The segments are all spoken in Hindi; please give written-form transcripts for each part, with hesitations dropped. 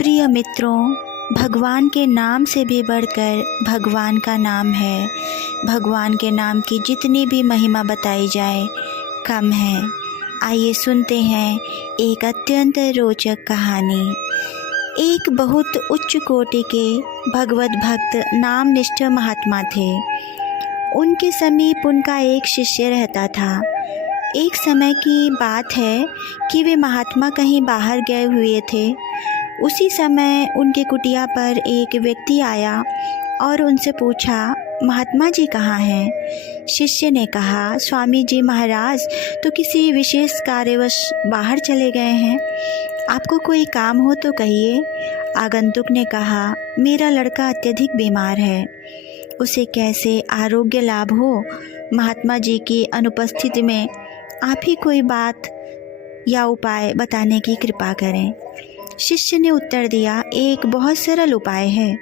प्रिय मित्रों, भगवान के नाम से भी बढ़कर भगवान का नाम है। भगवान के नाम की जितनी भी महिमा बताई जाए कम है। आइए सुनते हैं एक अत्यंत रोचक कहानी। एक बहुत उच्च कोटि के भगवत भक्त नामनिष्ठ महात्मा थे। उनके समीप उनका एक शिष्य रहता था। एक समय की बात है कि वे महात्मा कहीं बाहर गए हुए थे। उसी समय उनके कुटिया पर एक व्यक्ति आया और उनसे पूछा, महात्मा जी कहाँ हैं? शिष्य ने कहा, स्वामी जी महाराज तो किसी विशेष कार्यवश बाहर चले गए हैं। आपको कोई काम हो तो कहिए। आगंतुक ने कहा, मेरा लड़का अत्यधिक बीमार है, उसे कैसे आरोग्य लाभ हो? महात्मा जी की अनुपस्थिति में आप ही कोई बात या उपाय बताने की कृपा करें। शिष्य ने उत्तर दिया, एक बहुत सरल उपाय है।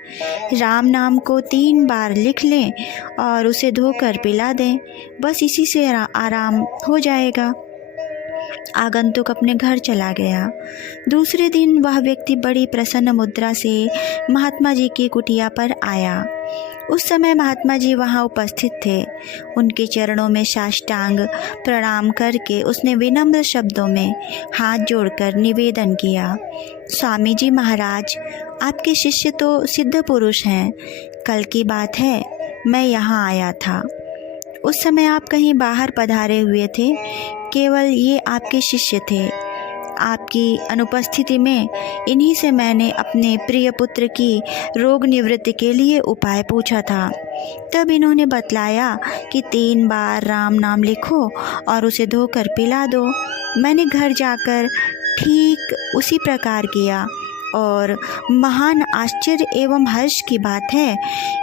राम नाम को 3 बार लिख लें और उसे धोकर पिला दें, बस इसी से आराम हो जाएगा। आगंतुक अपने घर चला गया। दूसरे दिन वह व्यक्ति बड़ी प्रसन्न मुद्रा से महात्मा जी की कुटिया पर आया। उस समय महात्मा जी वहां उपस्थित थे। उनके चरणों में साष्टांग प्रणाम करके उसने विनम्र शब्दों में हाथ जोड़कर निवेदन किया, स्वामी जी महाराज, आपके शिष्य तो सिद्ध पुरुष हैं। कल की बात है, मैं यहाँ आया था। उस समय आप कहीं बाहर पधारे हुए थे। केवल ये आपके शिष्य थे। आपकी अनुपस्थिति में इन्हीं से मैंने अपने प्रिय पुत्र की रोग निवृत्ति के लिए उपाय पूछा था। तब इन्होंने बतलाया कि 3 बार राम नाम लिखो और उसे धोकर पिला दो। मैंने घर जाकर ठीक उसी प्रकार किया और महान आश्चर्य एवं हर्ष की बात है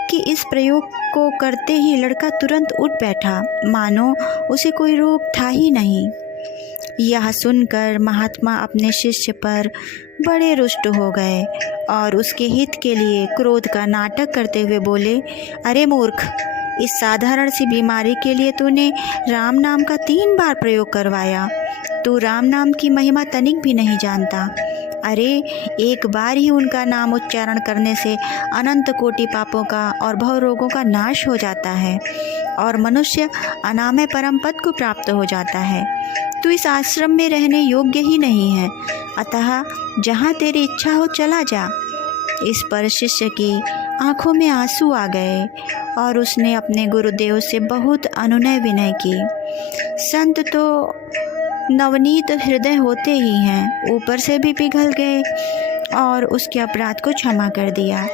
कि इस प्रयोग को करते ही लड़का तुरंत उठ बैठा, मानो उसे कोई रोग था ही नहीं। यह सुनकर महात्मा अपने शिष्य पर बड़े रुष्ट हो गए और उसके हित के लिए क्रोध का नाटक करते हुए बोले, अरे मूर्ख, इस साधारण सी बीमारी के लिए तूने राम नाम का 3 बार प्रयोग करवाया। तू राम नाम की महिमा तनिक भी नहीं जानता। अरे एक बार ही उनका नाम उच्चारण करने से अनंत कोटि पापों का और भव रोगों का नाश हो जाता है और मनुष्य अनामय परम पद को प्राप्त हो जाता है। तू इस आश्रम में रहने योग्य ही नहीं है, अतः जहाँ तेरी इच्छा हो चला जा। इस पर शिष्य की आंखों में आंसू आ गए और उसने अपने गुरुदेव से बहुत अनुनय विनय की। संत तो नवनीत हृदय होते ही हैं, ऊपर से भी पिघल गए और उसके अपराध को क्षमा कर दिया।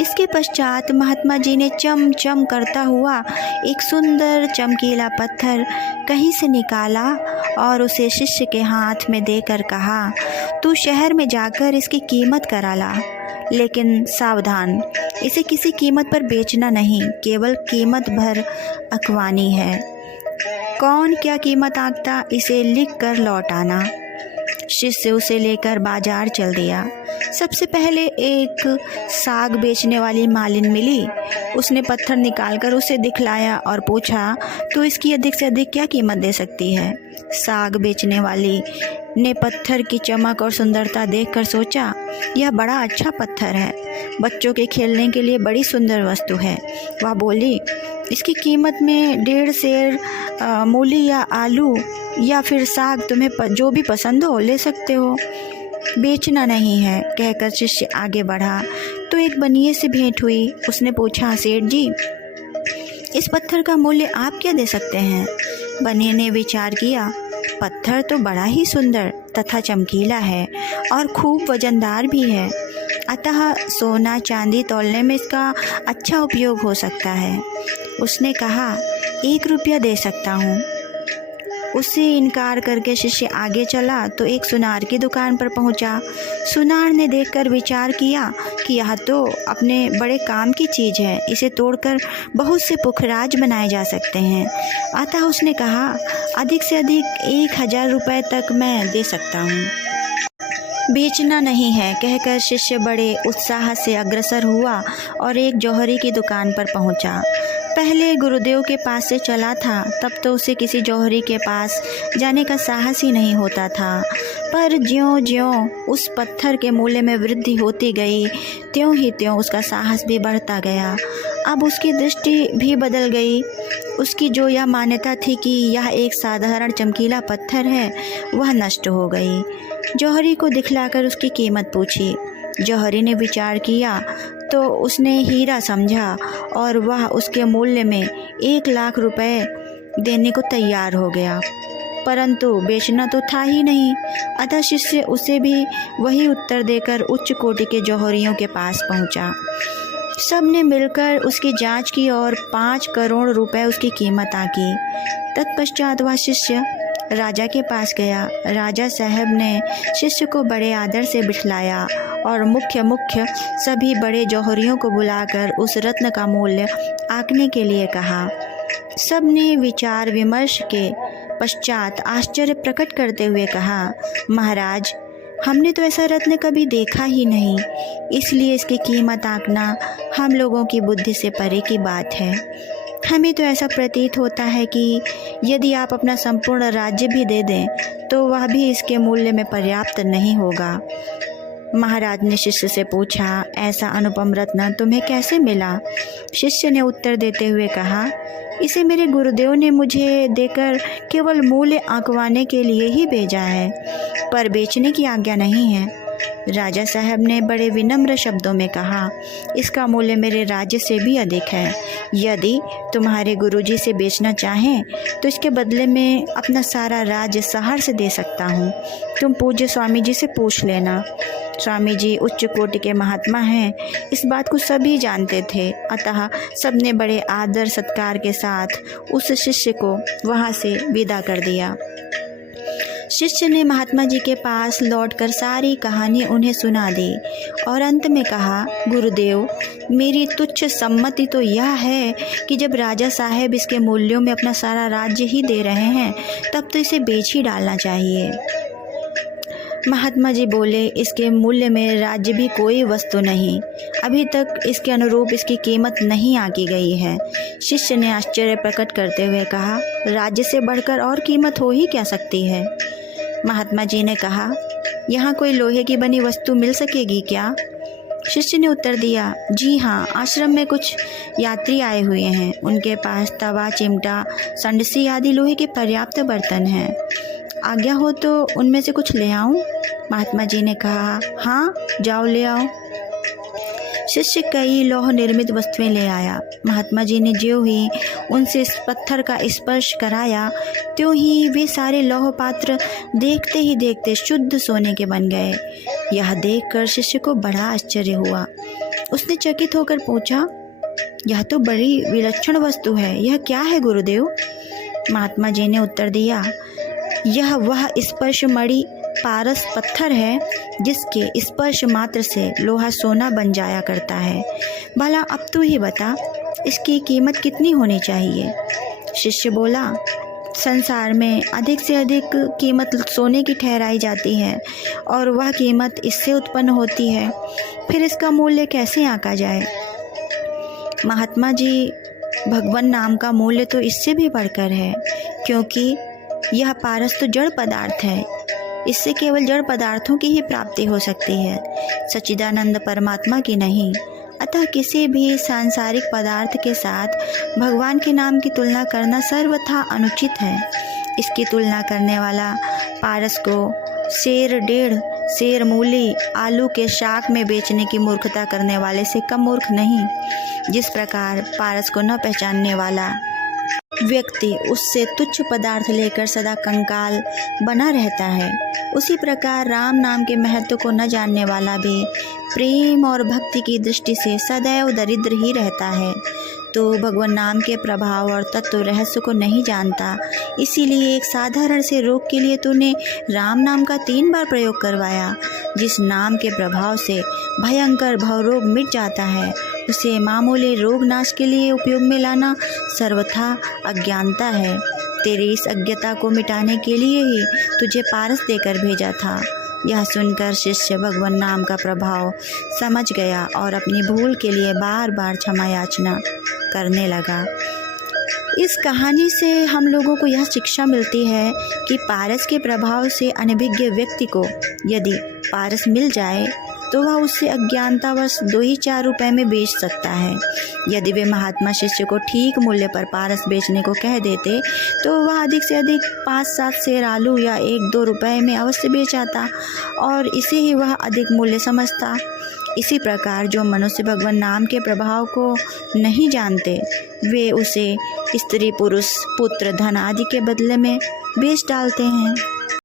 इसके पश्चात महात्मा जी ने चम चम करता हुआ एक सुंदर चमकीला पत्थर कहीं से निकाला और उसे शिष्य के हाथ में देकर कहा, तू शहर में जाकर इसकी कीमत करा ला, लेकिन सावधान, इसे किसी कीमत पर बेचना नहीं, केवल कीमत भर अखवानी है। कौन क्या कीमत आंकता, इसे लिख कर लौट आना। शिष्य उसे लेकर बाजार चल दिया। सबसे पहले एक साग बेचने वाली मालिन मिली। उसने पत्थर निकालकर उसे दिखलाया और पूछा, तू इसकी अधिक से अधिक क्या कीमत दे सकती है? साग बेचने वाली ने पत्थर की चमक और सुंदरता देखकर सोचा, यह बड़ा अच्छा पत्थर है, बच्चों के खेलने के लिए बड़ी सुंदर वस्तु है। वह बोली, इसकी कीमत में 1.5 सेर मूली या आलू या फिर साग, तुम्हें जो भी पसंद हो ले सकते हो, बेचना नहीं है। कहकर शिष्य आगे बढ़ा तो एक बनिए से भेंट हुई। उसने पूछा, सेठ जी, इस पत्थर का मूल्य आप क्या दे सकते हैं? बनिए ने विचार किया, पत्थर तो बड़ा ही सुंदर तथा चमकीला है और खूब वजनदार भी है, अतः सोना चांदी तौलने में इसका अच्छा उपयोग हो सकता है। उसने कहा, 1 रुपया दे सकता हूँ। उससे इनकार करके शिष्य आगे चला तो एक सुनार की दुकान पर पहुंचा। सुनार ने देखकर विचार किया कि यह तो अपने बड़े काम की चीज़ है, इसे तोड़कर बहुत से पुखराज बनाए जा सकते हैं। अतः उसने कहा, अधिक से अधिक 1000 रुपये तक मैं दे सकता हूँ, बेचना नहीं है। कहकर शिष्य बड़े उत्साह से अग्रसर हुआ और एक जौहरी की दुकान पर पहुंचा। पहले गुरुदेव के पास से चला था तब तो उसे किसी जौहरी के पास जाने का साहस ही नहीं होता था, पर ज्यों ज्यों उस पत्थर के मूल्य में वृद्धि होती गई त्यों ही त्यों उसका साहस भी बढ़ता गया। अब उसकी दृष्टि भी बदल गई। उसकी जो यह मान्यता थी कि यह एक साधारण चमकीला पत्थर है, वह नष्ट हो गई। जौहरी को दिखलाकर उसकी कीमत पूछी। जौहरी ने विचार किया तो उसने हीरा समझा और वह उसके मूल्य में 1 लाख रुपए देने को तैयार हो गया, परंतु बेचना तो था ही नहीं। अतः शिष्य उसे भी वही उत्तर देकर उच्च कोटि के जौहरियों के पास पहुंचा। सब ने मिलकर उसकी जांच की और 5 करोड़ रुपए उसकी कीमत आकी। तत्पश्चात वह शिष्य राजा के पास गया। राजा साहब ने शिष्य को बड़े आदर से बिठलाया और मुख्य सभी बड़े जौहरियों को बुलाकर उस रत्न का मूल्य आंकने के लिए कहा। सब ने विचार विमर्श के पश्चात आश्चर्य प्रकट करते हुए कहा, महाराज, हमने तो ऐसा रत्न कभी देखा ही नहीं, इसलिए इसकी कीमत आंकना हम लोगों की बुद्धि से परे की बात है। हमें तो ऐसा प्रतीत होता है कि यदि आप अपना संपूर्ण राज्य भी दे दें तो वह भी इसके मूल्य में पर्याप्त नहीं होगा। महाराज ने शिष्य से पूछा, ऐसा अनुपम रत्न तुम्हें कैसे मिला? शिष्य ने उत्तर देते हुए कहा, इसे मेरे गुरुदेव ने मुझे देकर केवल मूल्य आंकवाने के लिए ही भेजा है, पर बेचने की आज्ञा नहीं है। राजा साहब ने बड़े विनम्र शब्दों में कहा, इसका मूल्य मेरे राज्य से भी अधिक है। यदि तुम्हारे गुरुजी से बेचना चाहें तो इसके बदले में अपना सारा राज्य सहार से दे सकता हूँ। तुम पूज्य स्वामी जी से पूछ लेना। स्वामी जी उच्च कोटि के महात्मा हैं, इस बात को सभी जानते थे। अतः सबने बड़े आदर सत्कार के साथ उस शिष्य को वहाँ से विदा कर दिया। शिष्य ने महात्मा जी के पास लौटकर सारी कहानी उन्हें सुना दी और अंत में कहा, गुरुदेव, मेरी तुच्छ सम्मति तो यह है कि जब राजा साहब इसके मूल्यों में अपना सारा राज्य ही दे रहे हैं तब तो इसे बेच ही डालना चाहिए। महात्मा जी बोले, इसके मूल्य में राज्य भी कोई वस्तु नहीं, अभी तक इसके अनुरूप इसकी कीमत नहीं आंकी गई है। शिष्य ने आश्चर्य प्रकट करते हुए कहा, राज्य से बढ़कर और कीमत हो ही क्या सकती है? महात्मा जी ने कहा, यहाँ कोई लोहे की बनी वस्तु मिल सकेगी क्या? शिष्य ने उत्तर दिया, जी हाँ, आश्रम में कुछ यात्री आए हुए हैं, उनके पास तवा, चिमटा, संडसी आदि लोहे के पर्याप्त बर्तन हैं। आज्ञा हो तो उनमें से कुछ ले आऊं? महात्मा जी ने कहा, हाँ, जाओ ले आओ। शिष्य कई लौह निर्मित वस्तुएं ले आया। महात्मा जी ने ज्यों ही उनसे इस पत्थर का स्पर्श कराया त्यों ही वे सारे लौह पात्र देखते ही देखते शुद्ध सोने के बन गए। यह देखकर शिष्य को बड़ा आश्चर्य हुआ। उसने चकित होकर पूछा, यह तो बड़ी विलक्षण वस्तु है, यह क्या है गुरुदेव? महात्मा जी ने उत्तर दिया, यह वह स्पर्श मणि पारस पत्थर है जिसके स्पर्श मात्र से लोहा सोना बन जाया करता है। भला अब तू ही बता, इसकी कीमत कितनी होनी चाहिए? शिष्य बोला, संसार में अधिक से अधिक कीमत सोने की ठहराई जाती है और वह कीमत इससे उत्पन्न होती है, फिर इसका मूल्य कैसे आंका जाए? महात्मा जी, भगवान नाम का मूल्य तो इससे भी बढ़कर है, क्योंकि यह पारस तो जड़ पदार्थ है, इससे केवल जड़ पदार्थों की ही प्राप्ति हो सकती है, सच्चिदानंद परमात्मा की नहीं। अतः किसी भी सांसारिक पदार्थ के साथ भगवान के नाम की तुलना करना सर्वथा अनुचित है। इसकी तुलना करने वाला पारस को शेर, 1.5 शेर मूली आलू के शाक में बेचने की मूर्खता करने वाले से कम मूर्ख नहीं। जिस प्रकार पारस को न पहचानने वाला व्यक्ति उससे तुच्छ पदार्थ लेकर सदा कंकाल बना रहता है, उसी प्रकार राम नाम के महत्व को न जानने वाला भी प्रेम और भक्ति की दृष्टि से सदैव दरिद्र ही रहता है। तो भगवान नाम के प्रभाव और तत्व रहस्य को नहीं जानता, इसीलिए एक साधारण से रोग के लिए तूने राम नाम का 3 बार प्रयोग करवाया। जिस नाम के प्रभाव से भयंकर भवरोग मिट जाता है, उसे मामूली रोग नाश के लिए उपयोग में लाना सर्वथा अज्ञानता है। तेरी इस अज्ञता को मिटाने के लिए ही तुझे पारस देकर भेजा था। यह सुनकर शिष्य भगवान नाम का प्रभाव समझ गया और अपनी भूल के लिए बार बार क्षमा याचना करने लगा। इस कहानी से हम लोगों को यह शिक्षा मिलती है कि पारस के प्रभाव से अनभिज्ञ व्यक्ति को यदि पारस मिल जाए तो वह उससे अज्ञानतावश 2 ही 4 रुपए में बेच सकता है। यदि वे महात्मा शिष्य को ठीक मूल्य पर पारस बेचने को कह देते तो वह अधिक से अधिक 5-7 सेर आलू या 1-2 रुपए में अवश्य बेच आता और इसे ही वह अधिक मूल्य समझता। इसी प्रकार जो मनुष्य भगवान नाम के प्रभाव को नहीं जानते वे उसे स्त्री पुरुष पुत्र धन आदि के बदले में बेच डालते हैं।